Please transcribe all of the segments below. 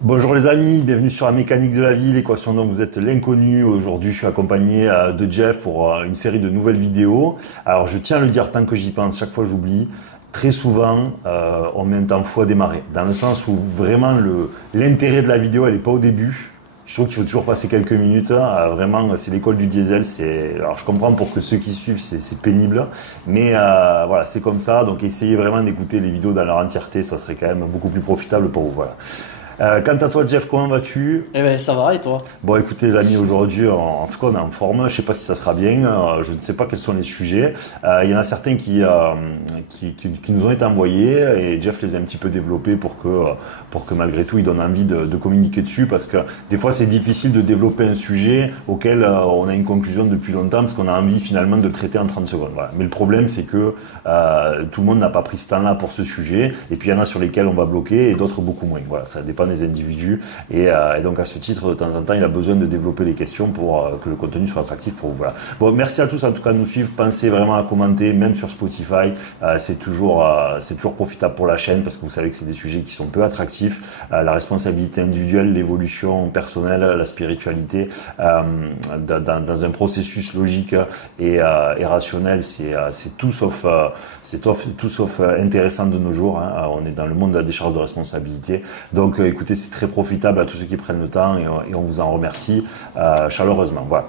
Bonjour les amis, bienvenue sur la mécanique de la vie, l'équation dont vous êtes l'inconnu. Aujourd'hui, je suis accompagné de Jeff pour une série de nouvelles vidéos. Alors, je tiens à le dire tant que j'y pense, chaque fois j'oublie. Très souvent, on met un temps fou à démarrer, dans le sens où vraiment l'intérêt de la vidéo, elle n'est pas au début. Je trouve qu'il faut toujours passer quelques minutes. Vraiment, c'est l'école du diesel. Alors, je comprends pour que ceux qui suivent, c'est pénible, mais voilà, c'est comme ça. Donc, essayez vraiment d'écouter les vidéos dans leur entièreté. Ça serait quand même beaucoup plus profitable pour vous. Voilà. Quant à toi, Jeff, comment vas-tu? Eh ben ça va et toi? Bon, écoutez les amis, aujourd'hui, en tout cas, on est en forme. Je sais pas si ça sera bien. Je ne sais pas quels sont les sujets. Il y en a certains qui nous ont été envoyés et Jeff les a un petit peu développés pour que malgré tout, ils donnent envie de communiquer dessus, parce que des fois, c'est difficile de développer un sujet auquel on a une conclusion depuis longtemps, parce qu'on a envie finalement de le traiter en 30 secondes. Voilà. Mais le problème, c'est que tout le monde n'a pas pris ce temps-là pour ce sujet, et puis il y en a sur lesquels on va bloquer et d'autres beaucoup moins. Voilà, ça dépend des individus, et donc à ce titre, de temps en temps, il a besoin de développer les questions pour que le contenu soit attractif pour vous. Voilà. Bon, merci à tous en tout cas de nous suivre. Pensez vraiment à commenter, même sur Spotify. C'est toujours profitable pour la chaîne, parce que vous savez que c'est des sujets qui sont peu attractifs. La responsabilité individuelle, l'évolution personnelle, la spiritualité, dans un processus logique et rationnel, c'est tout sauf intéressant de nos jours. On est dans le monde de la décharge de responsabilité. Donc écoutez, c'est très profitable à tous ceux qui prennent le temps, et on vous en remercie chaleureusement. Voilà.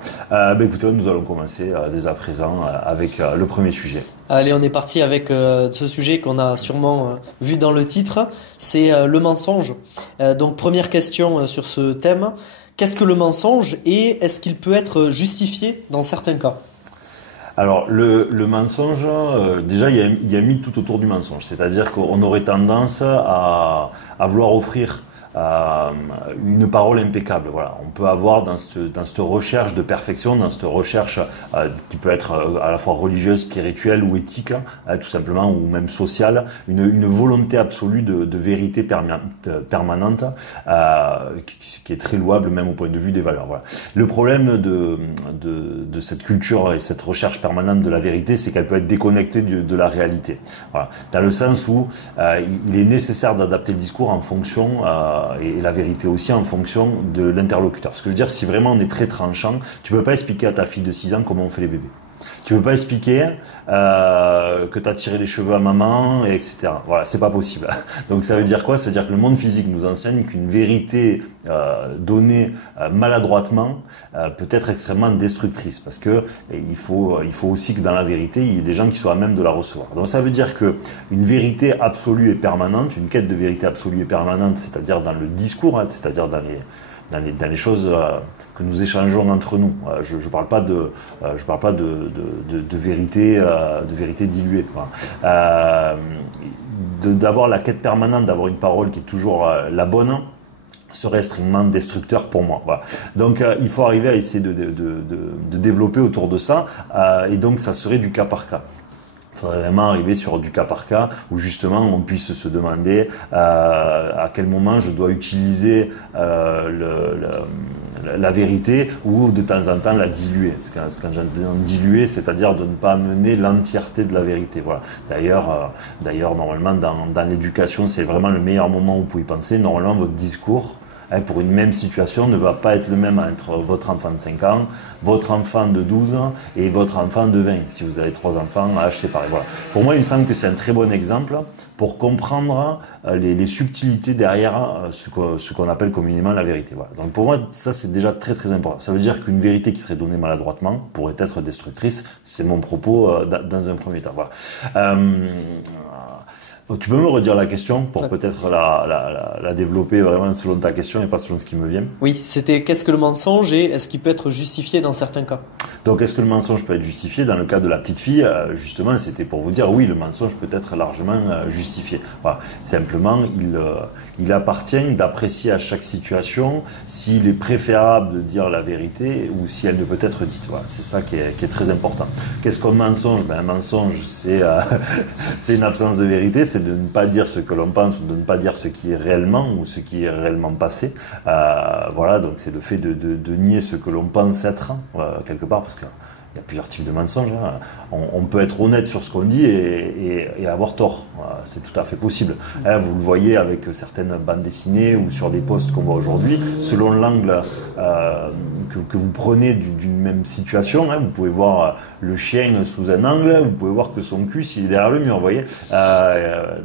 Écoutez, nous allons commencer dès à présent avec le premier sujet. Allez, on est parti avec ce sujet qu'on a sûrement vu dans le titre, c'est le mensonge. Donc première question sur ce thème, qu'est-ce que le mensonge et est-ce qu'il peut être justifié dans certains cas? Alors le mensonge, déjà il y a mythe tout autour du mensonge, c'est-à-dire qu'on aurait tendance à vouloir offrir une parole impeccable. Voilà, on peut avoir dans cette recherche de perfection, dans cette recherche qui peut être à la fois religieuse, spirituelle ou éthique, tout simplement, ou même sociale, une volonté absolue de vérité permanente, qui est très louable même au point de vue des valeurs. Voilà. Le problème de cette culture et cette recherche permanente de la vérité, c'est qu'elle peut être déconnectée de la réalité. Voilà. Dans le sens où il est nécessaire d'adapter le discours en fonction et la vérité aussi en fonction de l'interlocuteur. Ce que je veux dire, si vraiment on est très tranchant, tu peux pas expliquer à ta fille de 6 ans comment on fait les bébés. Tu peux pas expliquer que tu as tiré les cheveux à maman, et etc. Voilà, c'est pas possible. Donc ça veut dire quoi? Ça veut dire que le monde physique nous enseigne qu'une vérité donnée maladroitement peut être extrêmement destructrice, parce que il faut aussi que dans la vérité, il y ait des gens qui soient à même de la recevoir. Donc ça veut dire que une vérité absolue et permanente, une quête de vérité absolue et permanente, c'est-à-dire dans le discours, c'est-à-dire dans les choses que nous échangeons entre nous. Je parle pas de vérité, diluée. D'avoir la quête permanente, d'avoir une parole qui est toujours la bonne, serait extrêmement destructeur pour moi. Voilà. Donc il faut arriver à essayer de développer autour de ça, et donc ça serait du cas par cas. Il faudrait vraiment arriver sur du cas par cas, où justement on puisse se demander à quel moment je dois utiliser la vérité, ou de temps en temps la diluer. Quand j'entends diluer, c'est-à-dire de ne pas amener l'entièreté de la vérité. Voilà. D'ailleurs, normalement dans l'éducation, c'est vraiment le meilleur moment où vous pouvez penser. Normalement, votre discours, pour une même situation, ne va pas être le même entre votre enfant de 5 ans, votre enfant de 12 ans et votre enfant de 20. Si vous avez 3 enfants à âge séparé. Voilà. Pour moi, il me semble que c'est un très bon exemple pour comprendre les subtilités derrière ce qu'on appelle communément la vérité. Voilà. Donc pour moi, ça c'est déjà très très important. Ça veut dire qu'une vérité qui serait donnée maladroitement pourrait être destructrice. C'est mon propos dans un premier temps. Voilà. Tu peux me redire la question pour peut-être la développer vraiment selon ta question et pas selon ce qui me vient? Oui, c'était qu'est-ce que le mensonge et est-ce qu'il peut être justifié dans certains cas? Donc est-ce que le mensonge peut être justifié? Dans le cas de la petite fille, justement, c'était pour vous dire oui, le mensonge peut être largement justifié. Voilà. Simplement, il appartient d'apprécier à chaque situation s'il est préférable de dire la vérité ou si elle ne peut être dite. Voilà. C'est ça qui est très important. Qu'est-ce qu'un mensonge? Un mensonge, c'est une absence de vérité, c'est de ne pas dire ce que l'on pense, ou de ne pas dire ce qui est réellement ou ce qui est réellement passé. Voilà, donc c'est le fait de nier ce que l'on pense être, quelque part, parce que il y a plusieurs types de mensonges. On peut être honnête sur ce qu'on dit et avoir tort. C'est tout à fait possible. Vous le voyez avec certaines bandes dessinées ou sur des posts qu'on voit aujourd'hui, selon l'angle que vous prenez d'une même situation, vous pouvez voir le chien sous un angle, vous pouvez voir que son cul s'il est derrière le mur, vous voyez.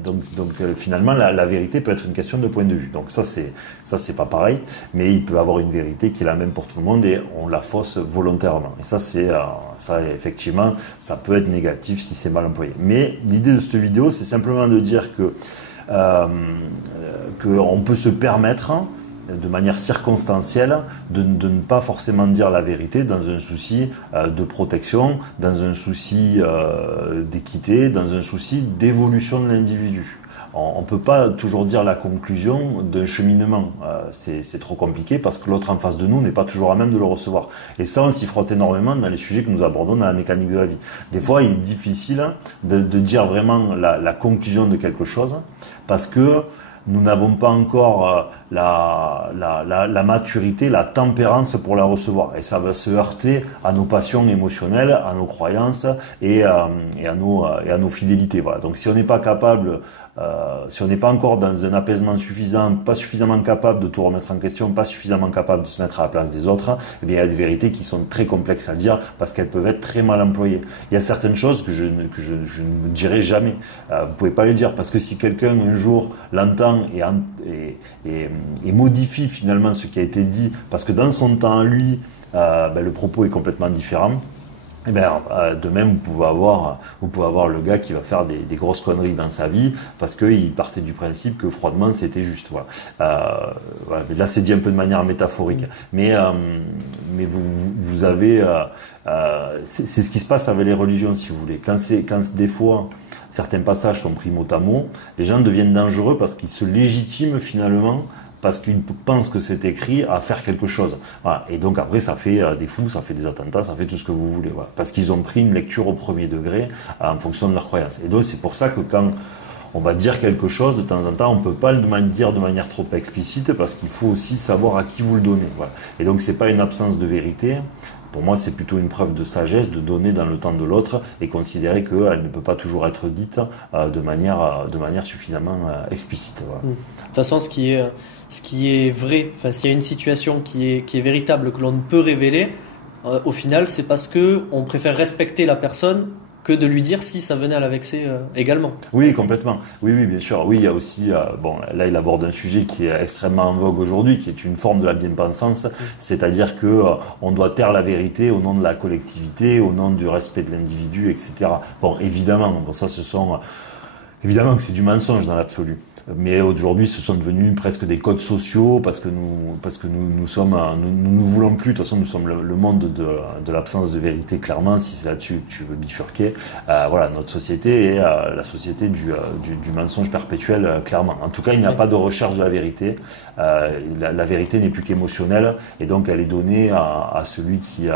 Donc finalement la vérité peut être une question de point de vue. Donc ça c'est pas pareil, mais il peut avoir une vérité qui est la même pour tout le monde et on la fausse volontairement. Et ça effectivement ça peut être négatif si c'est mal employé. Mais l'idée de cette vidéo, c'est simplement de dire que on peut se permettre de manière circonstancielle de ne pas forcément dire la vérité dans un souci de protection, dans un souci d'équité, dans un souci d'évolution de l'individu. On ne peut pas toujours dire la conclusion d'un cheminement. C'est trop compliqué parce que l'autre en face de nous n'est pas toujours à même de le recevoir. Et ça, on s'y frotte énormément dans les sujets que nous abordons dans la mécanique de la vie. Des fois, il est difficile de dire vraiment la conclusion de quelque chose parce que nous n'avons pas encore la maturité, la tempérance pour la recevoir. Et ça va se heurter à nos passions émotionnelles, à nos croyances et à nos fidélités. Voilà. Donc si on n'est pas capable, si on n'est pas encore dans un apaisement suffisant, pas suffisamment capable de tout remettre en question, pas suffisamment capable de se mettre à la place des autres, eh bien, il y a des vérités qui sont très complexes à dire parce qu'elles peuvent être très mal employées. Il y a certaines choses que je ne dirai jamais. Vous pouvez pas les dire parce que si quelqu'un un jour l'entend et modifie finalement ce qui a été dit parce que dans son temps à lui, le propos est complètement différent. Et de même, vous pouvez avoir le gars qui va faire des grosses conneries dans sa vie parce qu'il partait du principe que froidement c'était juste. Voilà. Là, c'est dit un peu de manière métaphorique, mais vous avez, c'est ce qui se passe avec les religions, si vous voulez. Quand des fois certains passages sont pris mot à mot, les gens deviennent dangereux parce qu'ils se légitiment finalement. Parce qu'ils pensent que c'est écrit à faire quelque chose. Voilà. Et donc après, ça fait des fous, ça fait des attentats, ça fait tout ce que vous voulez. Voilà. Parce qu'ils ont pris une lecture au premier degré en fonction de leurs croyances. Et donc c'est pour ça que quand on va dire quelque chose, de temps en temps, on peut pas le dire de manière trop explicite parce qu'il faut aussi savoir à qui vous le donnez. Voilà. Et donc c'est pas une absence de vérité. Pour moi, c'est plutôt une preuve de sagesse de donner dans le temps de l'autre et considérer qu'elle ne peut pas toujours être dite de manière suffisamment explicite. Voilà. De toute façon, ce qui est vrai, enfin, s'il y a une situation qui est véritable que l'on ne peut révéler, au final, c'est parce que on préfère respecter la personne que de lui dire si ça venait à la vexer également. Oui, complètement. Oui, bien sûr. Oui, il y a aussi, là, il aborde un sujet qui est extrêmement en vogue aujourd'hui, qui est une forme de la bien-pensance, c'est-à-dire que on doit taire la vérité au nom de la collectivité, au nom du respect de l'individu, etc. Bon, évidemment, évidemment que c'est du mensonge dans l'absolu. Mais aujourd'hui, ce sont devenus presque des codes sociaux parce que nous voulons plus. De toute façon, nous sommes le monde de l'absence de vérité, clairement. Si c'est là-dessus que tu veux bifurquer, voilà, notre société est la société du mensonge perpétuel, clairement. En tout cas, il n'y a pas de recherche de la vérité. La vérité n'est plus qu'émotionnelle et donc elle est donnée à celui qui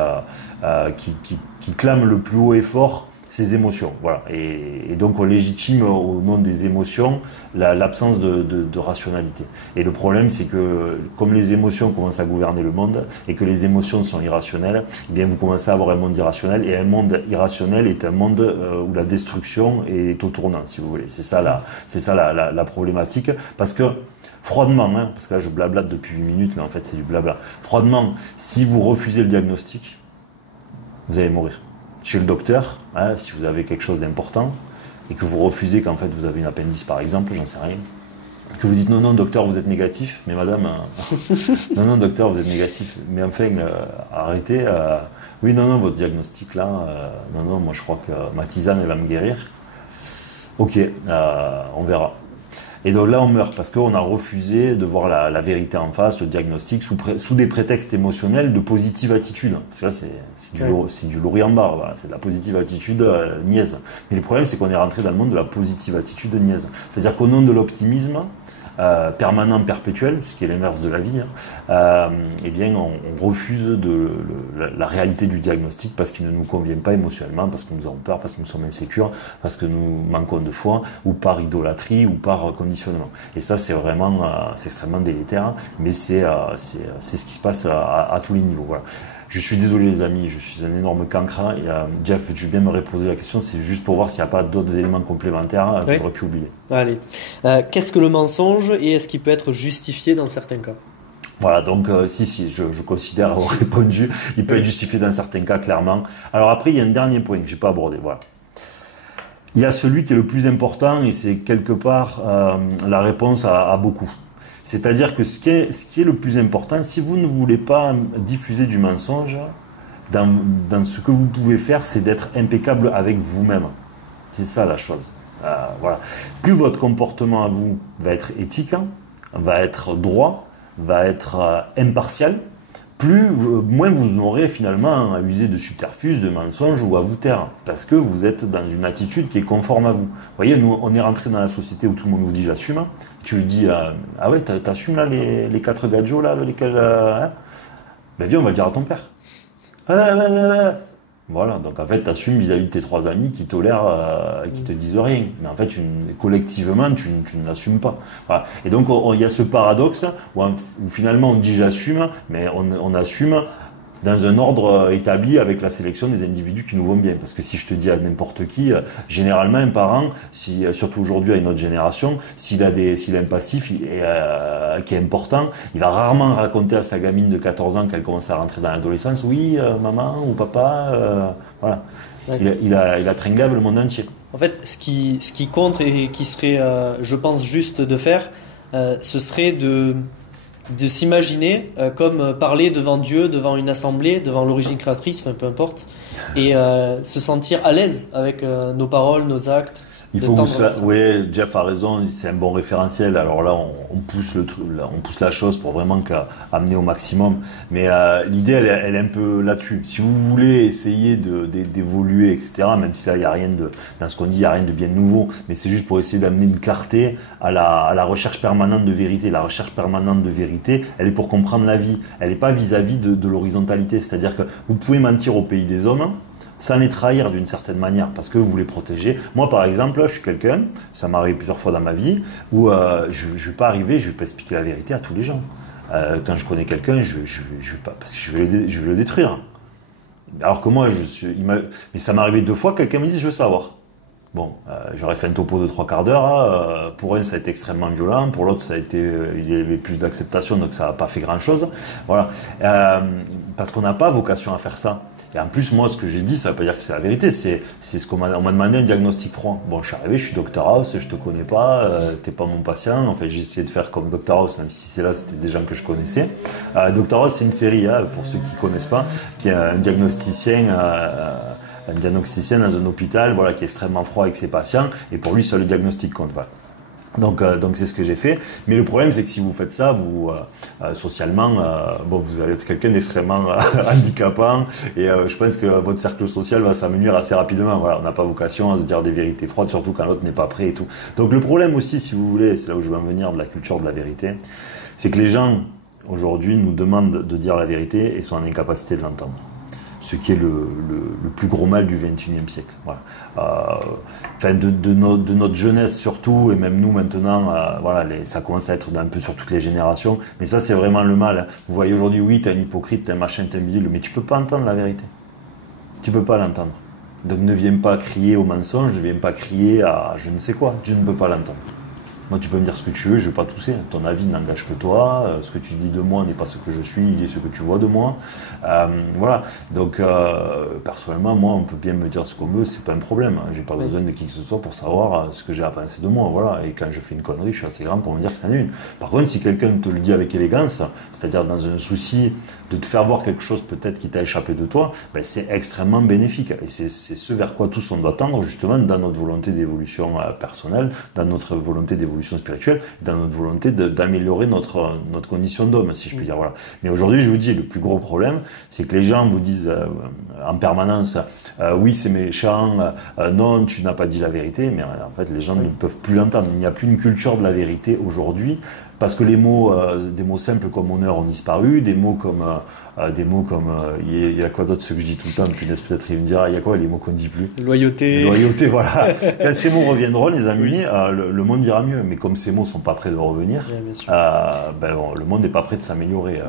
clame le plus haut et fort ses émotions, voilà. Et donc on légitime au nom des émotions l'absence de rationalité. Et le problème, c'est que comme les émotions commencent à gouverner le monde et que les émotions sont irrationnelles, eh bien vous commencez à avoir un monde irrationnel et un monde irrationnel est un monde où la destruction est au tournant, si vous voulez. C'est ça la problématique, parce que froidement, parce que là je blablate depuis 8 minutes, mais en fait c'est du blabla. Froidement, si vous refusez le diagnostic, vous allez mourir. Chez le docteur, si vous avez quelque chose d'important et que vous refusez qu'en fait vous avez une appendice par exemple, j'en sais rien, que vous dites non docteur vous êtes négatif, mais madame non docteur vous êtes négatif, mais enfin arrêtez, oui non votre diagnostic là, non moi je crois que ma tisane elle va me guérir, ok on verra. Et donc là, on meurt parce qu'on a refusé de voir la vérité en face, le diagnostic, sous des prétextes émotionnels de positive attitude. Parce que là, c'est du laurier en barre, voilà, c'est de la positive attitude niaise. Mais le problème, c'est qu'on est rentré dans le monde de la positive attitude niaise. C'est-à-dire qu'au nom de l'optimisme, permanent, perpétuel, ce qui est l'inverse de la vie, eh bien on refuse la réalité du diagnostic parce qu'il ne nous convient pas émotionnellement, parce que nous avons peur, parce que nous sommes insécures, parce que nous manquons de foi, ou par idolâtrie, ou par conditionnement. Et ça, c'est vraiment, c'est extrêmement délétère, mais c'est ce qui se passe à tous les niveaux. Voilà. Je suis désolé les amis, je suis un énorme cancre. Jeff, tu veux bien me reposer la question, c'est juste pour voir s'il n'y a pas d'autres éléments complémentaires que j'aurais pu oublier. Allez. Qu'est-ce que le mensonge et est-ce qu'il peut être justifié dans certains cas? Voilà, donc si, je considère avoir répondu, il peut être justifié dans certains cas, clairement. Alors après, il y a un dernier point que j'ai pas abordé, voilà. Il y a celui qui est le plus important et c'est quelque part la réponse à beaucoup. C'est-à-dire que ce qui est le plus important, si vous ne voulez pas diffuser du mensonge, dans ce que vous pouvez faire, c'est d'être impeccable avec vous-même. C'est ça la chose. Voilà. Plus votre comportement à vous va être éthique, va être droit, va être impartial, moins vous aurez finalement à user de subterfuges, de mensonges ou à vous taire, parce que vous êtes dans une attitude qui est conforme à vous. Vous voyez, nous, on est rentré dans la société où tout le monde vous dit j'assume. Tu lui dis ah ouais, t'assumes là les 4 gadgets là, lesquels ben viens, on va le dire à ton père. Voilà, donc en fait, tu assumes vis-à-vis de tes 3 amis qui tolèrent, qui te disent rien. Mais en fait, collectivement, tu ne l'assumes pas. Voilà. Et donc, il y a ce paradoxe où finalement, on dit j'assume, mais on assume dans un ordre établi avec la sélection des individus qui nous vont bien. Parce que si je te dis à n'importe qui, généralement, un parent, surtout aujourd'hui à une autre génération, s'il a un passif qui est important, il va rarement raconter à sa gamine de 14 ans qu'elle commence à rentrer dans l'adolescence, oui, maman ou papa, voilà. Ouais. Il a tringlé le monde entier. En fait, ce qui compte et qui serait, je pense, juste de faire, ce serait de s'imaginer comme parler devant Dieu, devant une assemblée, devant l'origine créatrice, enfin, peu importe, et se sentir à l'aise avec nos paroles, nos actes. Il faut oui, Jeff a raison, c'est un bon référentiel. Alors là, on pousse la chose pour vraiment amener au maximum. Mais l'idée, elle est un peu là-dessus. Si vous voulez essayer d'évoluer, etc., même si là, il y a rien dans ce qu'on dit, il y a rien de bien nouveau, mais c'est juste pour essayer d'amener une clarté à la recherche permanente de vérité. La recherche permanente de vérité, elle est pour comprendre la vie. Elle n'est pas vis-à-vis de l'horizontalité. C'est-à-dire que vous pouvez mentir au pays des hommes, sans les trahir d'une certaine manière, parce que vous les protégez. Moi, par exemple, je suis quelqu'un, ça m'est arrivé plusieurs fois dans ma vie, où je vais pas expliquer la vérité à tous les gens. Quand je connais quelqu'un, je vais pas, parce que je vais le détruire. Alors que moi, mais ça m'est arrivé 2 fois, quelqu'un me dit, je veux savoir. Bon, j'aurais fait un topo de 3 quarts d'heure. Pour un, ça a été extrêmement violent. Pour l'autre, il y avait plus d'acceptation, donc ça n'a pas fait grand-chose. Voilà, parce qu'on n'a pas vocation à faire ça. Et en plus, moi, ce que j'ai dit, ça ne veut pas dire que c'est la vérité. C'est ce qu'on m'a demandé un diagnostic froid. Bon, je suis arrivé, je suis Dr House, je te connais pas, t'es pas mon patient. En fait, j'ai essayé de faire comme Dr House, même si c'était des gens que je connaissais. Dr House, c'est une série, pour ceux qui connaissent pas, qui est un diagnosticien dans un hôpital, voilà, qui est extrêmement froid avec ses patients. Et pour lui, seul le diagnostic compte. Voilà. Donc c'est ce que j'ai fait. Mais le problème, c'est que si vous faites ça, vous socialement, vous allez être quelqu'un d'extrêmement handicapant. Et je pense que votre cercle social va s'amenuire assez rapidement. Voilà, on n'a pas vocation à se dire des vérités froides, surtout quand l'autre n'est pas prêt et tout. Donc le problème aussi, si vous voulez, c'est là où je veux en venir de la culture de la vérité, c'est que les gens aujourd'hui nous demandent de dire la vérité et sont en incapacité de l'entendre. Ce qui est le plus gros mal du XXIe siècle. Voilà. De notre jeunesse surtout, et même nous maintenant, ça commence à être un peu sur toutes les générations, mais ça c'est vraiment le mal. Vous voyez aujourd'hui, oui, t'es un hypocrite, t'es un machin, t'es un bidule, mais tu peux pas entendre la vérité. Tu peux pas l'entendre. Donc ne viens pas crier au mensonge, ne viens pas crier à je ne sais quoi, tu ne peux pas l'entendre. Moi, tu peux me dire ce que tu veux, je ne vais pas tousser. Ton avis n'engage que toi. Ce que tu dis de moi n'est pas ce que je suis, il est ce que tu vois de moi. Voilà. Donc, personnellement, moi, on peut bien me dire ce qu'on veut, c'est pas un problème. J'ai pas besoin de qui que ce soit pour savoir ce que j'ai à penser de moi. Voilà. Et quand je fais une connerie, je suis assez grand pour me dire que c'en est une. Par contre, si quelqu'un te le dit avec élégance, c'est-à-dire dans un souci de te faire voir quelque chose peut-être qui t'a échappé de toi, c'est extrêmement bénéfique. Et c'est ce vers quoi tous on doit tendre, justement, dans notre volonté d'évolution personnelle, dans notre volonté d'évolution évolution spirituelle, dans notre volonté d'améliorer notre condition d'homme, si je puis dire. Voilà. Mais aujourd'hui, je vous dis, le plus gros problème, c'est que les gens vous disent en permanence, oui, c'est méchant, non, tu n'as pas dit la vérité, mais en fait, les gens ne peuvent plus l'entendre. Il n'y a plus une culture de la vérité aujourd'hui. Parce que les mots, des mots simples comme honneur ont disparu, des mots comme, il y a quoi d'autre, ce que je dis tout le temps, puis peut-être il me dira, il y a quoi les mots qu'on dit plus? Loyauté. Loyauté, voilà. Quand ces mots reviendront, les amis, le monde ira mieux. Mais comme ces mots sont pas prêts de revenir, le monde n'est pas prêt de s'améliorer.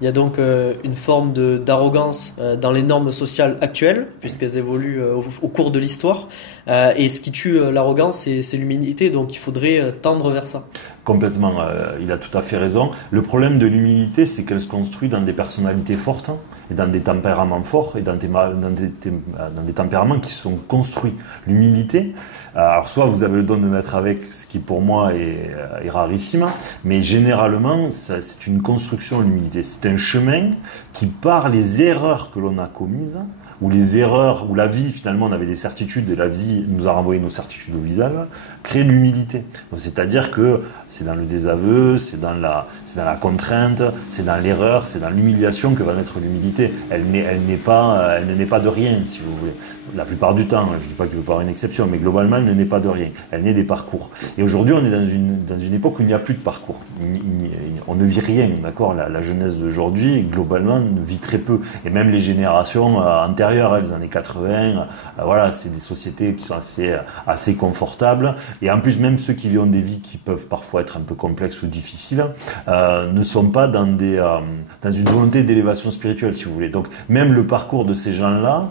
Il y a donc une forme d'arrogance dans les normes sociales actuelles, puisqu'elles évoluent au cours de l'histoire. Et ce qui tue l'arrogance, c'est l'humilité. Donc il faudrait tendre vers ça. Complètement, il a tout à fait raison. Le problème de l'humilité, c'est qu'elle se construit dans des personnalités fortes et dans des tempéraments forts et dans des tempéraments qui sont construits. L'humilité, alors soit vous avez le don de naître avec, ce qui pour moi est rarissime, mais généralement c'est une construction, l'humilité. C'est un chemin qui, par les erreurs que l'on a commises, où les erreurs, où la vie, finalement, on avait des certitudes et la vie nous a renvoyé nos certitudes au visage, crée l'humilité. C'est-à-dire que c'est dans le désaveu, c'est dans la contrainte, c'est dans l'erreur, c'est dans l'humiliation que va naître l'humilité. Elle n'est pas de rien, si vous voulez. La plupart du temps, je ne dis pas qu'il ne peut pas y avoir une exception, mais globalement, elle ne naît pas de rien. Elle naît des parcours. Et aujourd'hui, on est dans une époque où il n'y a plus de parcours. On ne vit rien, d'accord? La jeunesse d'aujourd'hui, globalement, vit très peu. Et même les générations antérieures, les années 80, voilà, c'est des sociétés qui sont assez confortables. Et en plus, même ceux qui ont des vies qui peuvent parfois être un peu complexes ou difficiles, ne sont pas dans une volonté d'élévation spirituelle, si vous voulez. Donc, même le parcours de ces gens-là,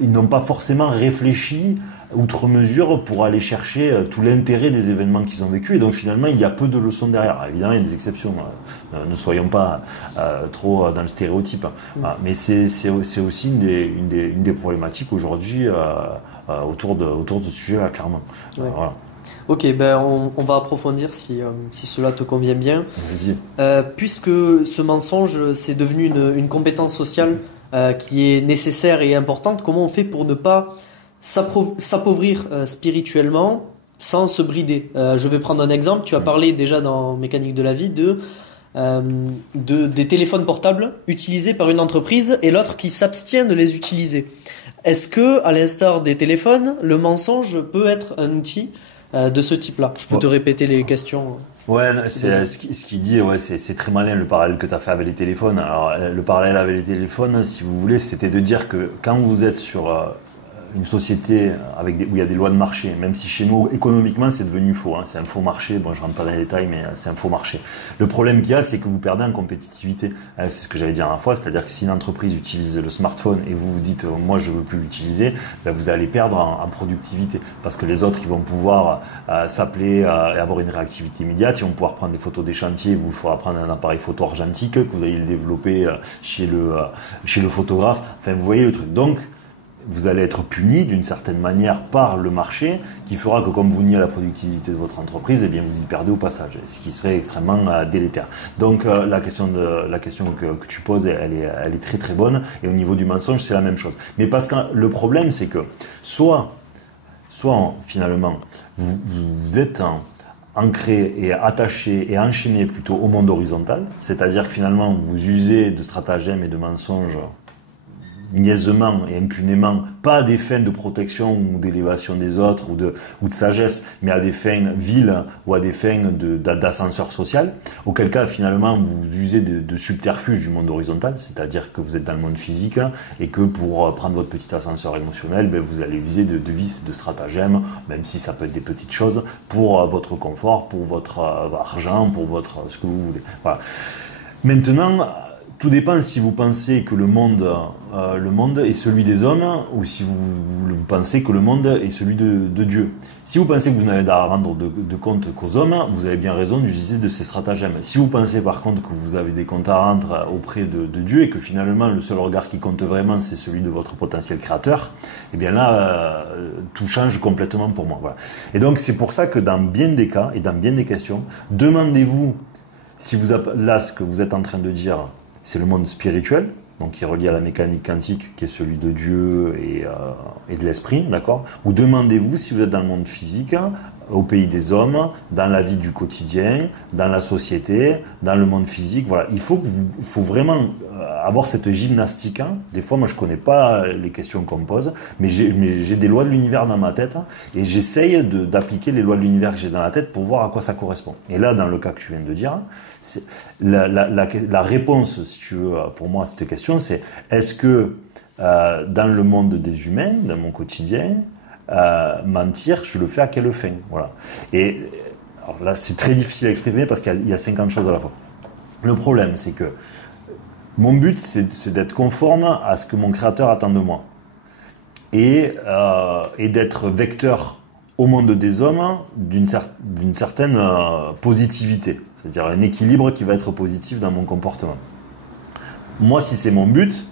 ils n'ont pas forcément réfléchi outre mesure pour aller chercher tout l'intérêt des événements qu'ils ont vécus, et donc finalement il y a peu de leçons derrière. Alors, évidemment il y a des exceptions, ne soyons pas trop dans le stéréotype, mais c'est aussi une des problématiques aujourd'hui autour de ce sujet-là, clairement. Ouais. Voilà. Ok, on va approfondir si cela te convient bien. Vas-y. Puisque ce mensonge c'est devenu une compétence sociale qui est nécessaire et importante, comment on fait pour ne pas s'appauvrir spirituellement sans se brider? Je vais prendre un exemple. Tu as parlé déjà dans Mécanique de la vie des téléphones portables utilisés par une entreprise et l'autre qui s'abstient de les utiliser. Est-ce que, à l'instar des téléphones, le mensonge peut être un outil de ce type-là? Je peux te répéter les questions. Ouais, c'est ce qu'il dit, ouais, c'est très malin le parallèle que tu as fait avec les téléphones. Alors, le parallèle avec les téléphones, si vous voulez, c'était de dire que quand vous êtes sur une société où il y a des lois de marché, même si chez nous, économiquement, c'est devenu faux, c'est un faux marché. Bon, je rentre pas dans les détails, mais c'est un faux marché. Le problème qu'il y a, c'est que vous perdez en compétitivité. C'est ce que j'allais dire la dernière fois, c'est-à-dire que si une entreprise utilise le smartphone et vous vous dites, moi, je veux plus l'utiliser, vous allez perdre en productivité. Parce que les autres, ils vont pouvoir s'appeler et avoir une réactivité immédiate. Ils vont pouvoir prendre des photos des chantiers. Vous faudra prendre un appareil photo argentique que vous allez le développer chez le photographe. Enfin, vous voyez le truc. Donc, vous allez être puni d'une certaine manière par le marché qui fera que comme vous niez la productivité de votre entreprise, eh bien vous y perdez au passage, ce qui serait extrêmement délétère. Donc la question que tu poses, elle est très très bonne, et au niveau du mensonge, c'est la même chose. Mais parce que le problème, c'est que soit finalement vous êtes ancré et attaché et enchaîné plutôt au monde horizontal, c'est-à-dire que finalement vous usez de stratagèmes et de mensonges niaisement et impunément, pas à des fins de protection ou d'élévation des autres ou de sagesse, mais à des fins viles ou à des fins d'ascenseur social, auquel cas finalement vous usez de subterfuges du monde horizontal, c'est-à-dire que vous êtes dans le monde physique et que pour prendre votre petit ascenseur émotionnel, vous allez user de vices, de stratagèmes, même si ça peut être des petites choses, pour votre confort, pour votre argent, pour ce que vous voulez. Voilà. Maintenant, tout dépend si vous pensez que le monde est celui des hommes ou si vous pensez que le monde est celui de Dieu. Si vous pensez que vous n'avez à rendre de compte qu'aux hommes, vous avez bien raison d'utiliser de ces stratagèmes. Si vous pensez par contre que vous avez des comptes à rendre auprès de Dieu et que finalement le seul regard qui compte vraiment c'est celui de votre potentiel créateur, eh bien là, tout change complètement pour moi. Voilà. Et donc c'est pour ça que dans bien des cas et dans bien des questions, demandez-vous si là ce que vous êtes en train de dire, c'est le monde spirituel, donc qui est relié à la mécanique quantique, qui est celui de Dieu et de l'esprit, d'accord? Ou demandez-vous si vous êtes dans le monde physique, au pays des hommes, dans la vie du quotidien, dans la société, dans le monde physique. Voilà, il faut vraiment avoir cette gymnastique. Des fois, moi, je connais pas les questions qu'on me pose, mais j'ai des lois de l'univers dans ma tête et j'essaye d'appliquer les lois de l'univers que j'ai dans la tête pour voir à quoi ça correspond. Et là, dans le cas que tu viens de dire, c'est la réponse, si tu veux, pour moi, à cette question, c'est est-ce que dans le monde des humains, dans mon quotidien, mentir, je le fais à quelle fin? Voilà. Et alors là, c'est très difficile à exprimer parce qu'il y a 50 choses à la fois. Le problème, c'est que mon but, c'est d'être conforme à ce que mon créateur attend de moi. Et d'être vecteur au monde des hommes d'une certaine positivité. C'est-à-dire un équilibre qui va être positif dans mon comportement. Moi, si c'est mon but,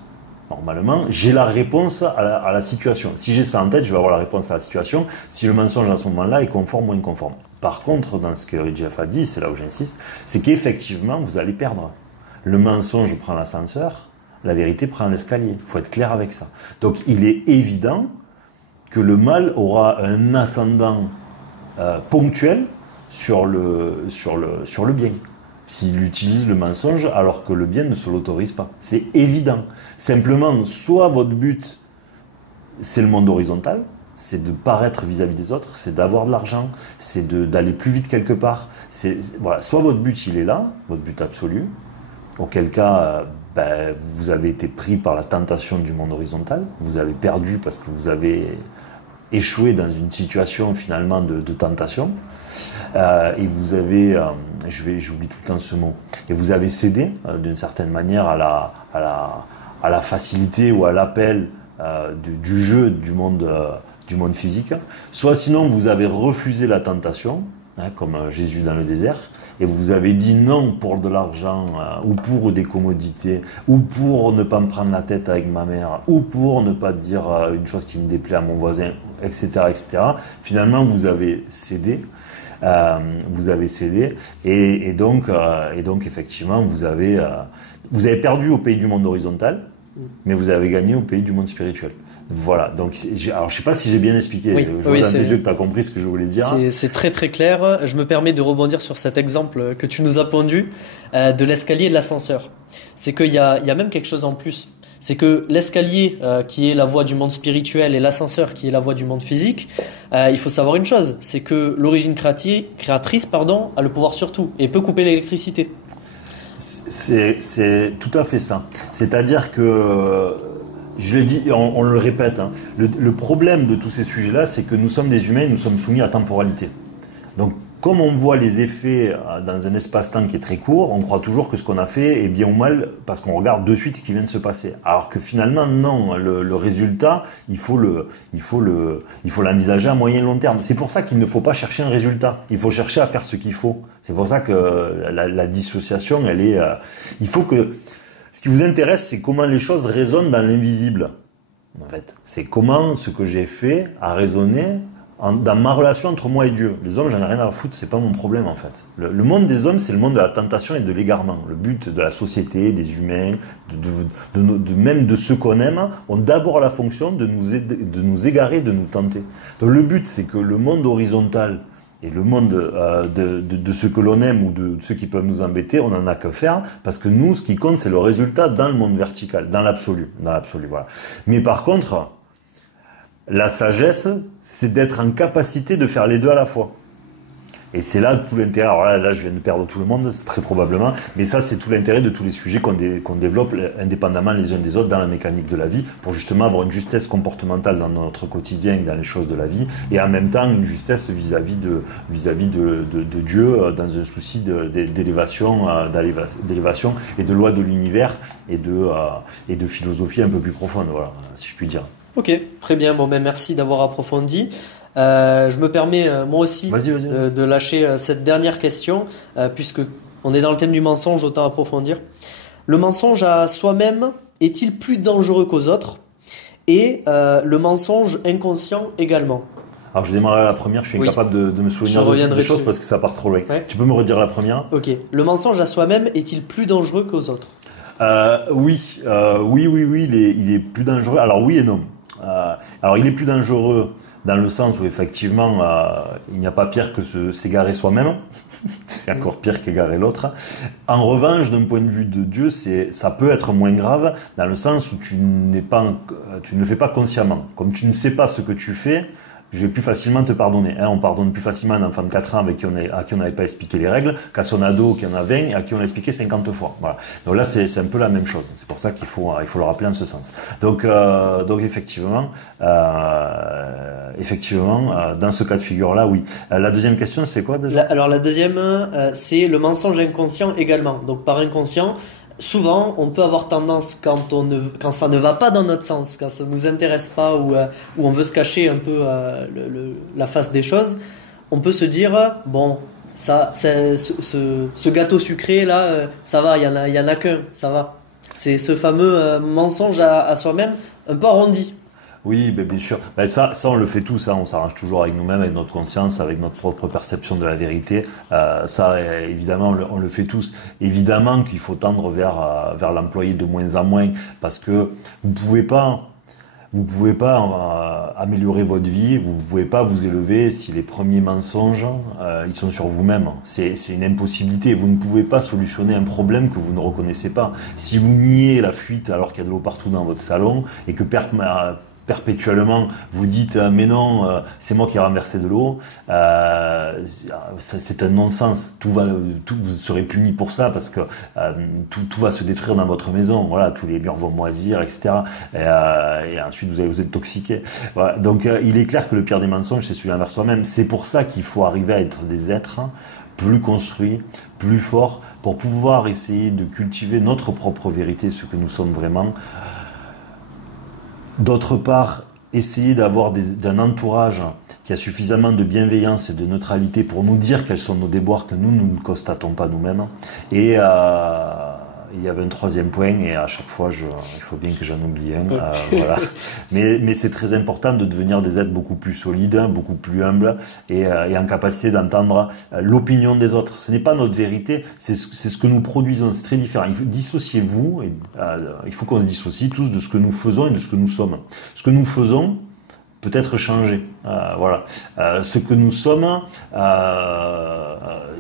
normalement, j'ai la réponse à la situation. Si j'ai ça en tête, je vais avoir la réponse à la situation. Si le mensonge à ce moment-là est conforme ou inconforme. Par contre, dans ce que Ridgeff a dit, c'est là où j'insiste, c'est qu'effectivement, vous allez perdre. Le mensonge prend l'ascenseur, la vérité prend l'escalier. Il faut être clair avec ça. Donc, il est évident que le mal aura un ascendant ponctuel sur le bien. S'il utilise le mensonge alors que le bien ne se l'autorise pas. C'est évident. Simplement, soit votre but, c'est le monde horizontal, c'est de paraître vis-à-vis des autres, c'est d'avoir de l'argent, c'est d'aller plus vite quelque part. Voilà. Soit votre but, il est là, votre but absolu, auquel cas, vous avez été pris par la tentation du monde horizontal, vous avez perdu parce que vous avez échoué dans une situation finalement de tentation. Et vous avez, j'oublie tout le temps ce mot, et vous avez cédé d'une certaine manière à la facilité ou à l'appel du jeu du monde physique. Soit sinon vous avez refusé la tentation, comme Jésus dans le désert, et vous avez dit non pour de l'argent ou pour des commodités ou pour ne pas me prendre la tête avec ma mère ou pour ne pas dire une chose qui me déplaît à mon voisin, etc., etc. Finalement, vous avez cédé. Et donc effectivement vous avez perdu au pays du monde horizontal, mais vous avez gagné au pays du monde spirituel. Voilà. Donc alors je sais pas si j'ai bien expliqué. Oui, je vois dans tes yeux que tu as compris ce que je voulais dire. C'est très très clair. Je me permets de rebondir sur cet exemple que tu nous as pondu de l'escalier et de l'ascenseur. C'est qu'il y a même quelque chose en plus. C'est que l'escalier qui est la voie du monde spirituel et l'ascenseur qui est la voie du monde physique, il faut savoir une chose, c'est que l'origine créatrice a le pouvoir sur tout et peut couper l'électricité. C'est tout à fait ça. C'est-à-dire que, je le dis, on le répète, le problème de tous ces sujets-là, c'est que nous sommes des humains et nous sommes soumis à temporalité. Donc, comme on voit les effets dans un espace-temps qui est très court, on croit toujours que ce qu'on a fait est bien ou mal parce qu'on regarde de suite ce qui vient de se passer. Alors que finalement, non, le résultat, il faut l'envisager à moyen et long terme. C'est pour ça qu'il ne faut pas chercher un résultat. Il faut chercher à faire ce qu'il faut. C'est pour ça que la dissociation, il faut que, ce qui vous intéresse, c'est comment les choses résonnent dans l'invisible. En fait, c'est comment ce que j'ai fait a résonné dans ma relation entre moi et Dieu. Les hommes, j'en ai rien à foutre, c'est pas mon problème en fait. Le monde des hommes, c'est le monde de la tentation et de l'égarement. Le but de la société, des humains, même de ceux qu'on aime, ont d'abord la fonction de nous égarer, de nous tenter. Donc le but, c'est que le monde horizontal et le monde de ceux que l'on aime ou de ceux qui peuvent nous embêter, on n'en a que faire, parce que nous, ce qui compte, c'est le résultat dans le monde vertical, dans l'absolu, voilà. Mais par contre, la sagesse, c'est d'être en capacité de faire les deux à la fois. Et c'est là tout l'intérêt. Alors là, je viens de perdre tout le monde, c'est très probablement. Mais ça, c'est tout l'intérêt de tous les sujets qu'on développe indépendamment les uns des autres dans la mécanique de la vie, pour justement avoir une justesse comportementale dans notre quotidien, dans les choses de la vie, et en même temps une justesse vis-à-vis de Dieu, dans un souci d'élévation et de loi de l'univers et de philosophie un peu plus profonde, voilà, si je puis dire. Ok, très bien. Bon, merci d'avoir approfondi. Je me permets moi aussi de lâcher cette dernière question, puisque on est dans le thème du mensonge, autant approfondir. Le mensonge à soi-même est-il plus dangereux qu'aux autres? Et le mensonge inconscient également. Alors je démarrerai la première, je suis incapable de me souvenir des choses parce que ça part trop loin. Ouais. Tu peux me redire la première? Ok. Le mensonge à soi-même est-il plus dangereux qu'aux autres? Oui, il est plus dangereux. Alors oui et non. Alors il est plus dangereux dans le sens où effectivement il n'y a pas pire que s'égarer soi-même. C'est encore pire qu'égarer l'autre. En revanche, d'un point de vue de Dieu, ça peut être moins grave dans le sens où tu ne le fais pas consciemment. Comme tu ne sais pas ce que tu fais, je vais plus facilement te pardonner. On pardonne plus facilement un enfant de 4 ans à qui on n'avait pas expliqué les règles qu'à son ado qui en a 20 et à qui on l'a expliqué 50 fois. Voilà. Donc là, c'est un peu la même chose. C'est pour ça qu'il faut le rappeler en ce sens. Donc effectivement, dans ce cas de figure-là, oui. La deuxième question, c'est quoi déjà ? Alors la deuxième, c'est le mensonge inconscient également. Donc par inconscient, souvent, on peut avoir tendance, quand ça ne va pas dans notre sens, quand ça ne nous intéresse pas ou on veut se cacher un peu la face des choses, on peut se dire, bon, ce gâteau sucré là, ça va, il y en a qu'un, ça va. C'est ce fameux mensonge à soi-même, un peu arrondi. Oui, bien sûr. Ça, on le fait tous. On s'arrange toujours avec nous-mêmes, avec notre conscience, avec notre propre perception de la vérité. Ça, évidemment, on le fait tous. Évidemment qu'il faut tendre vers l'employé de moins en moins, parce que vous pouvez pas améliorer votre vie, vous pouvez pas vous élever si les premiers mensonges ils sont sur vous-même. C'est une impossibilité. Vous ne pouvez pas solutionner un problème que vous ne reconnaissez pas. Si vous niez la fuite alors qu'il y a de l'eau partout dans votre salon et que perpétuellement vous dites mais non, c'est moi qui ai renversé de l'eau, c'est un non-sens. Vous serez puni pour ça, parce que tout va se détruire dans votre maison. Voilà, tous les murs vont moisir, etc. Et ensuite vous allez vous intoxiquer. Voilà. Donc il est clair que le pire des mensonges, c'est celui envers soi-même. C'est pour ça qu'il faut arriver à être des êtres plus construits, plus forts, pour pouvoir essayer de cultiver notre propre vérité, ce que nous sommes vraiment. D'autre part, essayer d'avoir un entourage qui a suffisamment de bienveillance et de neutralité pour nous dire quels sont nos déboires que nous ne constatons pas nous-mêmes. Et il y avait un troisième point, et à chaque fois, il faut bien que j'en oublie un. Voilà. Mais c'est très important de devenir des êtres beaucoup plus solides, beaucoup plus humbles, et en capacité d'entendre l'opinion des autres. Ce n'est pas notre vérité, c'est ce que nous produisons. C'est très différent. Dissociez-vous, il faut qu'on se dissocie tous de ce que nous faisons et de ce que nous sommes. Ce que nous faisons peut être changé. Voilà. Ce que nous sommes,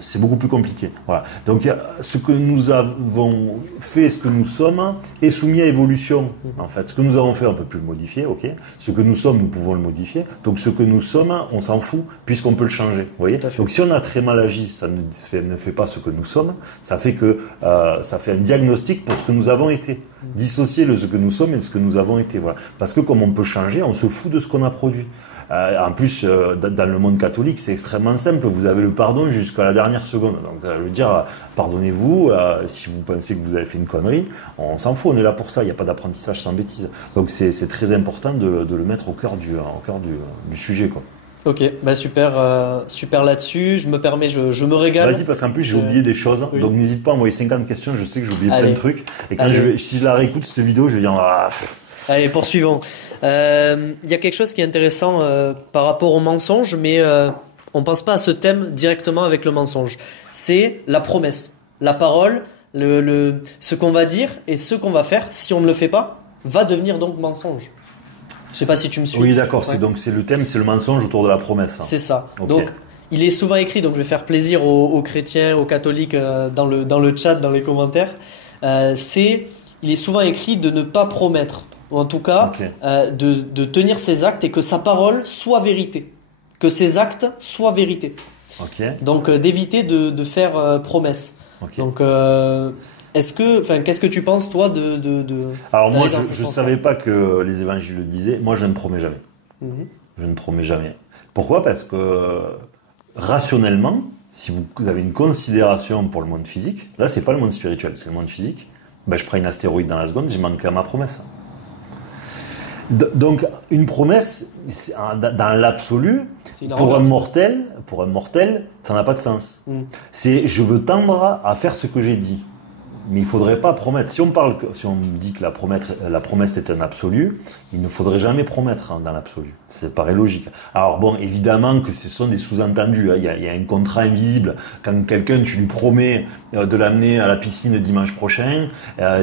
c'est beaucoup plus compliqué. Voilà. Donc, ce que nous avons fait, ce que nous sommes, est soumis à évolution. En fait, ce que nous avons fait, on peut plus le modifier. Ok. Ce que nous sommes, nous pouvons le modifier. Donc, ce que nous sommes, on s'en fout, puisqu'on peut le changer. Vous voyez. Donc, si on a très mal agi, ça ne fait pas ce que nous sommes. Ça fait ça fait un diagnostic pour ce que nous avons été. Dissocier ce que nous sommes et ce que nous avons été. Voilà. Parce que comme on peut changer, on se fout de ce qu'on a produit. En plus, dans le monde catholique, c'est extrêmement simple. Vous avez le pardon jusqu'à la dernière seconde. Donc, je veux dire, pardonnez-vous. Si vous pensez que vous avez fait une connerie, on s'en fout. On est là pour ça. Il n'y a pas d'apprentissage sans bêtise. Donc, c'est très important de le mettre au cœur du sujet, quoi. Ok, super là-dessus. Je me permets, je me régale. Vas-y, parce qu'en plus j'ai oublié des choses. Oui. Donc n'hésite pas à envoyer 50 questions. Je sais que j'ai oublié plein de trucs. Et quand si je la réécoute cette vidéo, je vais dire Allez, poursuivons. Il y a quelque chose qui est intéressant par rapport au mensonge, mais on pense pas à ce thème directement avec le mensonge. C'est la promesse, la parole, ce qu'on va dire et ce qu'on va faire. Si on ne le fait pas, va devenir donc mensonge. Je sais pas si tu me suis. Oui, d'accord. Ouais. Donc c'est le mensonge autour de la promesse. C'est ça. Okay. Donc il est souvent écrit. Donc je vais faire plaisir aux chrétiens, aux catholiques dans le chat, dans les commentaires. Il est souvent écrit de ne pas promettre, ou en tout cas de tenir ses actes et que sa parole soit vérité, que ses actes soient vérité. Okay. Donc d'éviter de faire promesse. Okay. Donc qu'est-ce que tu penses toi de Alors moi je savais pas que les évangiles le disaient. Moi je ne promets jamais. Je ne promets jamais. Pourquoi ? Parce que rationnellement, si vous avez une considération pour le monde physique, là c'est pas le monde spirituel, c'est le monde physique. Je prends une astéroïde dans la seconde, j'ai manqué à ma promesse. Donc une promesse, dans l'absolu, pour un mortel, ça n'a pas de sens. C'est je veux tendre à faire ce que j'ai dit. mais il faudrait pas promettre. Si on dit que la promesse est un absolu, il ne faudrait jamais promettre dans l'absolu. Ça paraît logique. Alors bon, évidemment que ce sont des sous-entendus. Il y a un contrat invisible. Quand quelqu'un, tu lui promets de l'amener à la piscine dimanche prochain,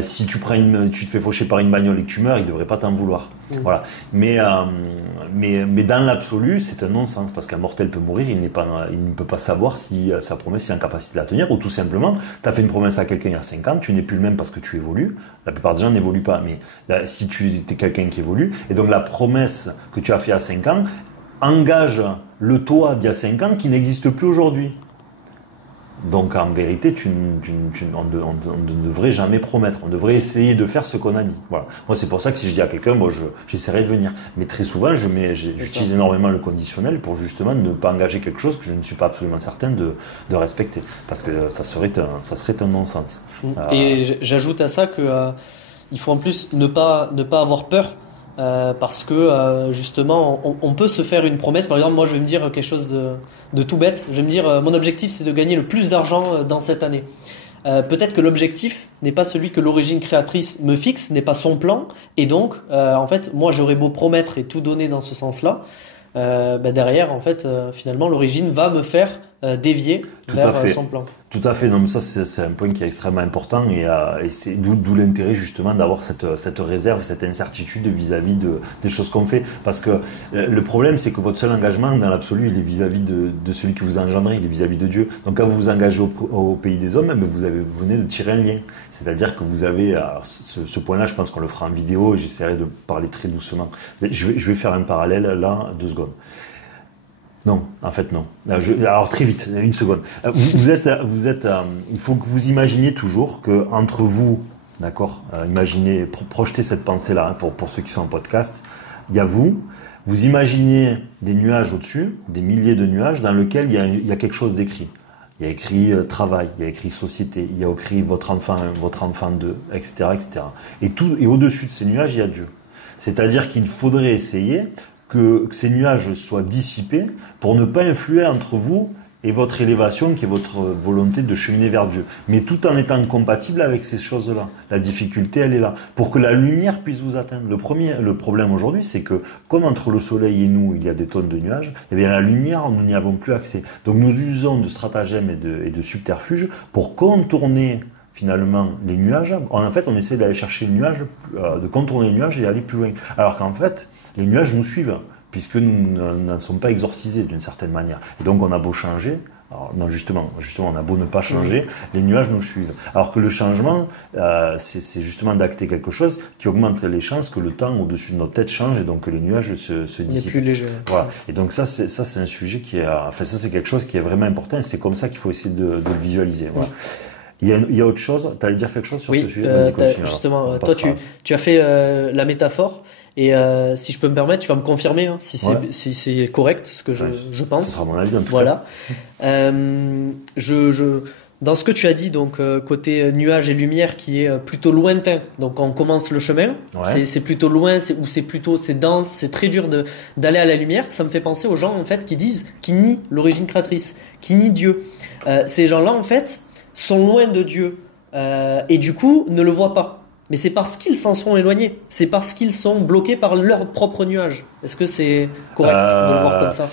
si tu te fais faucher par une bagnole et que tu meurs, il devrait pas t'en vouloir. Voilà. Mais dans l'absolu, c'est un non-sens parce qu'un mortel peut mourir, il ne peut pas savoir si sa promesse est en capacité de la tenir, ou tout simplement, tu as fait une promesse à quelqu'un il y a 5 ans, tu n'es plus le même parce que tu évolues. La plupart des gens n'évoluent pas, mais là, si tu es quelqu'un qui évolue, et donc la promesse que tu as fait à 5 ans engage le toi d'il y a 5 ans qui n'existe plus aujourd'hui. Donc en vérité, on ne devrait jamais promettre. On devrait essayer de faire ce qu'on a dit. Voilà. Moi, c'est pour ça que si je dis à quelqu'un, j'essaierai de venir. Mais très souvent, j'utilise énormément le conditionnel pour justement ne pas engager quelque chose que je ne suis pas absolument certain de respecter, parce que ça serait un non-sens. Et j'ajoute à ça que il faut en plus ne pas avoir peur. Parce que justement on peut se faire une promesse. Par exemple, moi je vais me dire quelque chose de tout bête. Je vais me dire mon objectif c'est de gagner le plus d'argent dans cette année. Peut-être que l'objectif n'est pas celui que l'origine créatrice me fixe, n'est pas son plan, et donc en fait moi j'aurais beau promettre et tout donner dans ce sens-là, derrière en fait finalement l'origine va me faire dévier vers son plan. Tout à fait. Non, mais ça c'est un point qui est extrêmement important, et c'est d'où l'intérêt justement d'avoir cette réserve, cette incertitude vis-à-vis des choses qu'on fait, parce que le problème c'est que votre seul engagement dans l'absolu il est vis-à-vis de celui que vous engendrez, il est vis-à-vis de Dieu. Donc quand vous vous engagez au pays des hommes, vous venez de tirer un lien, c'est-à-dire que vous avez ce point-là. Je pense qu'on le fera en vidéo et j'essaierai de parler très doucement. Je vais faire un parallèle là, 2 secondes. Non, en fait non. Alors très vite, 1 seconde. Il faut que vous imaginiez toujours que entre vous, d'accord, imaginez, projetez cette pensée-là pour ceux qui sont en podcast. Il y a vous imaginez des nuages au-dessus, des milliers de nuages dans lesquels il y a quelque chose d'écrit. Il y a écrit travail, il y a écrit société, il y a écrit votre enfant 2, etc., etc. Et au-dessus de ces nuages, il y a Dieu. C'est-à-dire qu'il faudrait essayer que ces nuages soient dissipés pour ne pas influer entre vous et votre élévation, qui est votre volonté de cheminer vers Dieu. Mais tout en étant compatible avec ces choses-là. La difficulté, elle est là. Pour que la lumière puisse vous atteindre. Le problème aujourd'hui, c'est que, comme entre le soleil et nous, il y a des tonnes de nuages, eh bien, la lumière, nous n'y avons plus accès. Donc, nous usons de stratagèmes et de subterfuges pour contourner finalement les nuages. En fait, on essaie d'aller chercher les nuages, de contourner les nuages et d'aller plus loin. Alors qu'en fait, les nuages nous suivent, puisque nous n'en sommes pas exorcisés d'une certaine manière. Et donc, on a beau changer, alors non, justement, on a beau ne pas changer, les nuages nous suivent. Alors que le changement, c'est justement d'acter quelque chose qui augmente les chances que le temps au-dessus de notre tête change et donc que les nuages se dissipent. Il est plus léger. Voilà. Et donc ça, c'est un sujet qui est, ça c'est quelque chose qui est vraiment important, et c'est comme ça qu'il faut essayer de le visualiser. Voilà. Il y a autre chose. Tu allais dire quelque chose sur ce sujet? Vas-y, continue, justement, toi, tu as fait la métaphore, et si je peux me permettre, tu vas me confirmer si c'est correct, ce que je pense. Ce sera mon avis, en tout cas. Dans ce que tu as dit, donc côté nuages et lumière, qui est plutôt lointain. Donc on commence le chemin, c'est plutôt loin, c'est dense, c'est très dur d'aller à la lumière. Ça me fait penser aux gens en fait qui nient l'origine créatrice, qui nient Dieu. Ces gens-là en fait sont loin de Dieu et du coup ne le voient pas. Mais c'est parce qu'ils s'en sont éloignés. C'est parce qu'ils sont bloqués par leur propre nuage. Est-ce que c'est correct de le voir comme ça?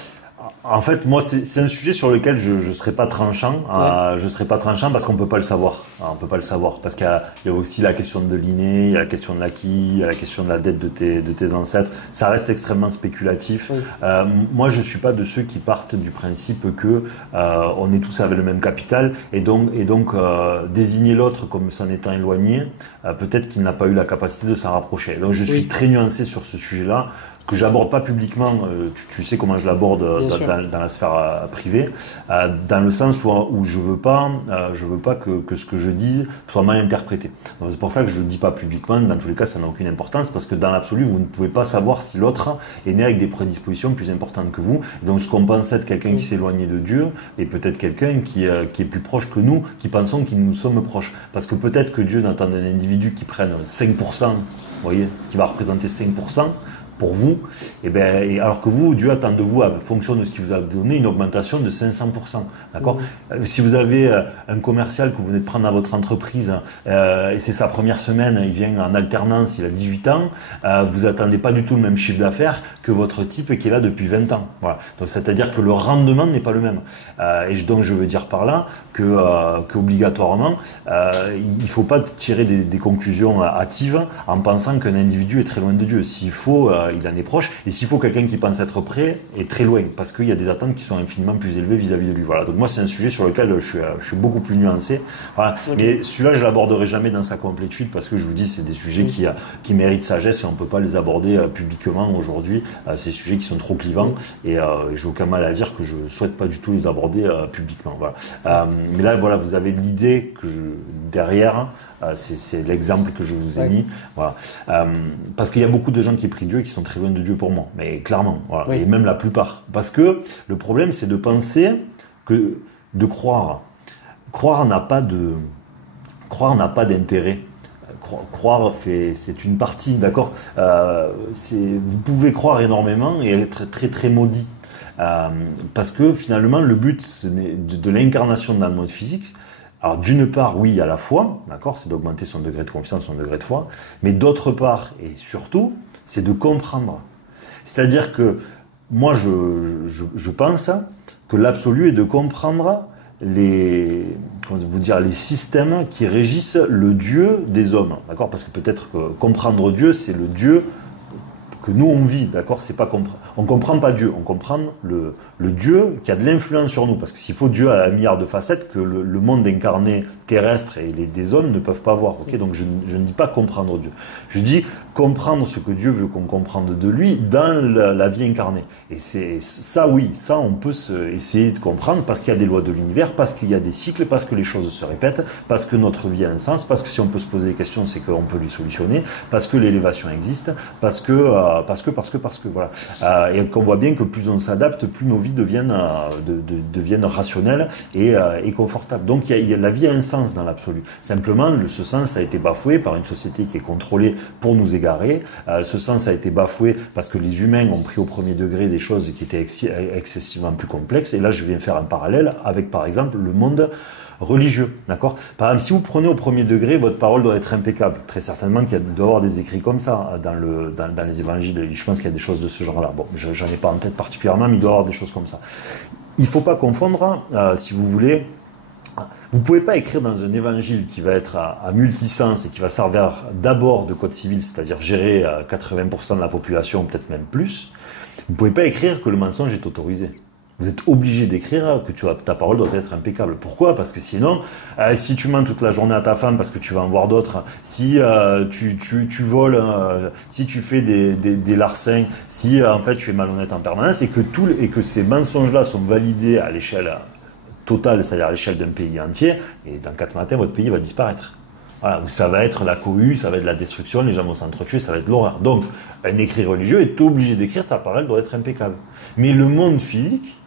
En fait, moi, c'est un sujet sur lequel je serai pas tranchant. Je serai pas tranchant parce qu'on peut pas le savoir. On peut pas le savoir parce qu'il y a aussi la question de l'inné, il y a la question de l'acquis, il y a la question de la dette de tes ancêtres. Ça reste extrêmement spéculatif. Moi, je suis pas de ceux qui partent du principe que on est tous avec le même capital et donc désigner l'autre comme s'en étant éloigné, peut-être qu'il n'a pas eu la capacité de s'en rapprocher. Donc, je suis très nuancé sur ce sujet-là, que j'aborde pas publiquement. Tu sais comment je l'aborde dans la sphère privée, dans le sens où je veux pas que ce que je dis soit mal interprété. Donc c'est pour ça que je le dis pas publiquement. Dans tous les cas, ça n'a aucune importance parce que dans l'absolu, vous ne pouvez pas savoir si l'autre est né avec des prédispositions plus importantes que vous. Et donc ce qu'on pense être quelqu'un qui s'est éloigné de Dieu est peut-être quelqu'un qui est plus proche que nous, qui pensons que nous sommes proches. Parce que peut-être que Dieu n'attend d'un individu qui prenne 5%, vous voyez, ce qui va représenter 5%, pour vous, alors que vous, Dieu attend de vous, en fonction de ce qu'il vous a donné, une augmentation de 500%. D'accord ? Si vous avez un commercial que vous venez de prendre à votre entreprise, et c'est sa première semaine, il vient en alternance, il a 18 ans, vous attendez pas du tout le même chiffre d'affaires que votre type qui est là depuis 20 ans. Voilà. Donc, c'est-à-dire que le rendement n'est pas le même. Donc, je veux dire par là qu'obligatoirement, il faut pas tirer des conclusions hâtives en pensant qu'un individu est très loin de Dieu. S'il faut, il en est proche. Et s'il faut, quelqu'un qui pense être prêt est très loin, parce qu'il y a des attentes qui sont infiniment plus élevées vis-à-vis de lui. Voilà. Donc moi, c'est un sujet sur lequel je suis beaucoup plus nuancé. Voilà. Okay. Mais celui-là, je l'aborderai jamais dans sa complétude, parce que je vous dis, c'est des sujets qui méritent sagesse et on peut pas les aborder publiquement aujourd'hui. C'est des sujets qui sont trop clivants et j'ai aucun mal à dire que je souhaite pas du tout les aborder publiquement. Voilà. Mais là, voilà, vous avez l'idée que derrière. C'est l'exemple que je vous ai mis. Voilà. Parce qu'il y a beaucoup de gens qui prient Dieu et qui sont très loin de Dieu pour moi. Mais clairement. Voilà. Et même la plupart. Parce que le problème, c'est de penser que de croire. Croire n'a pas d'intérêt. Croire, c'est une partie, d'accord ? Vous pouvez croire énormément et être très très maudit. Parce que finalement, le but de l'incarnation dans le monde physique, alors d'une part, oui, il y a la foi, d'accord, c'est d'augmenter son degré de confiance, son degré de foi, mais d'autre part, et surtout, c'est de comprendre. C'est-à-dire que moi, je pense que l'absolu est de comprendre les systèmes qui régissent le Dieu des hommes, d'accord, parce que peut-être que comprendre Dieu, c'est le Dieu que nous on vit, d'accord, c'est pas on comprend pas Dieu, on comprend le Dieu qui a de l'influence sur nous, parce que s'il faut, Dieu a un milliard de facettes que le monde incarné terrestre et des hommes ne peuvent pas voir, ok, donc je ne dis pas comprendre Dieu, je dis comprendre ce que Dieu veut qu'on comprenne de lui dans la vie incarnée, et c'est ça, oui, ça on peut essayer de comprendre, parce qu'il y a des lois de l'univers, parce qu'il y a des cycles, parce que les choses se répètent, parce que notre vie a un sens, parce que si on peut se poser des questions, c'est qu'on peut les solutionner, parce que l'élévation existe, parce que voilà. Et qu'on voit bien que plus on s'adapte, plus nos vies deviennent rationnelles et confortables. Donc la vie a un sens dans l'absolu. Simplement, ce sens a été bafoué par une société qui est contrôlée pour nous égarer. Ce sens a été bafoué parce que les humains ont pris au premier degré des choses qui étaient excessivement plus complexes. Et là, je viens faire un parallèle avec, par exemple, le monde religieux, d'accord ? Par exemple, si vous prenez au premier degré, votre parole doit être impeccable. Très certainement qu'il doit y avoir des écrits comme ça dans les évangiles. Je pense qu'il y a des choses de ce genre-là. Bon, j'en ai pas en tête particulièrement, mais il doit y avoir des choses comme ça. Il faut pas confondre, si vous voulez. Vous pouvez pas écrire dans un évangile qui va être à multisens et qui va servir d'abord de code civil, c'est-à-dire gérer 80% de la population, peut-être même plus. Vous pouvez pas écrire que le mensonge est autorisé. Vous êtes obligé d'écrire que ta parole doit être impeccable. Pourquoi ? Parce que sinon, si tu mens toute la journée à ta femme parce que tu vas en voir d'autres, si tu voles, si tu fais des larcins, si en fait tu es malhonnête en permanence, et que ces mensonges-là sont validés à l'échelle totale, c'est-à-dire à l'échelle d'un pays entier, et dans 4 matins, votre pays va disparaître. Voilà, où ça va être la cohue, ça va être la destruction, les gens vont s'entretuer, ça va être l'horreur. Donc, un écrit religieux est obligé d'écrire, ta parole doit être impeccable. Mais le monde physique,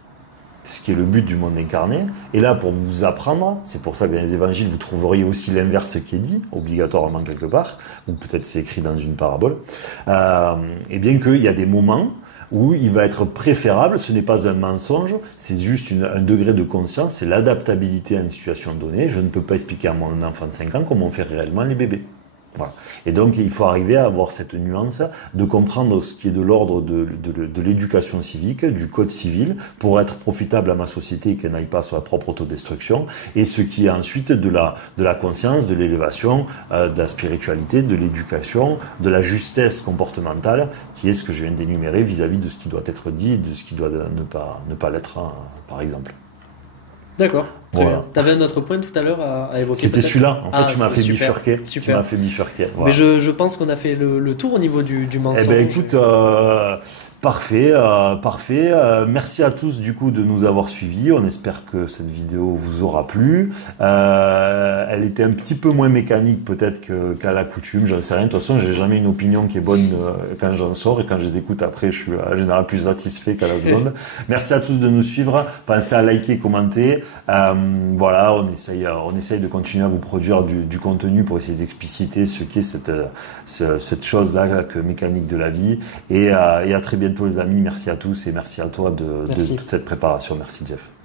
ce qui est le but du monde incarné, est là pour vous apprendre, c'est pour ça que dans les évangiles, vous trouveriez aussi l'inverse qui est dit, obligatoirement quelque part, ou peut-être c'est écrit dans une parabole, et bien qu'il y a des moments où il va être préférable, ce n'est pas un mensonge, c'est juste un degré de conscience, c'est l'adaptabilité à une situation donnée. Je ne peux pas expliquer à mon enfant de 5 ans comment on fait réellement les bébés. Voilà. Et donc, il faut arriver à avoir cette nuance de comprendre ce qui est de l'ordre de l'éducation civique, du code civil, pour être profitable à ma société et qu'elle n'aille pas sur la propre autodestruction, et ce qui est ensuite de la conscience, de l'élévation, de la spiritualité, de l'éducation, de la justesse comportementale, qui est ce que je viens d'énumérer vis-à-vis de ce qui doit être dit et de ce qui doit ne pas l'être, par exemple. D'accord, très voilà. bien. Tu avais un autre point tout à l'heure à évoquer. C'était celui-là. En fait, tu m'as fait super, bifurquer. Super. Tu m'as fait bifurquer. Voilà. Mais je pense qu'on a fait le tour au niveau du mensonge. Eh bien, écoute, Parfait, parfait. Merci à tous du coup de nous avoir suivis. On espère que cette vidéo vous aura plu. Elle était un petit peu moins mécanique peut-être qu'à la coutume. J'en sais rien. De toute façon, j'ai jamais une opinion qui est bonne quand j'en sors, et quand je les écoute après, je suis en général plus satisfait qu'à la seconde. Merci à tous de nous suivre. Pensez à liker, commenter. Voilà, on essaye de continuer à vous produire du contenu pour essayer d'expliciter ce qu'est cette chose-là que mécanique de la vie. Et à très bientôt les amis, merci à tous et merci à toi de toute cette préparation. Merci Jeff.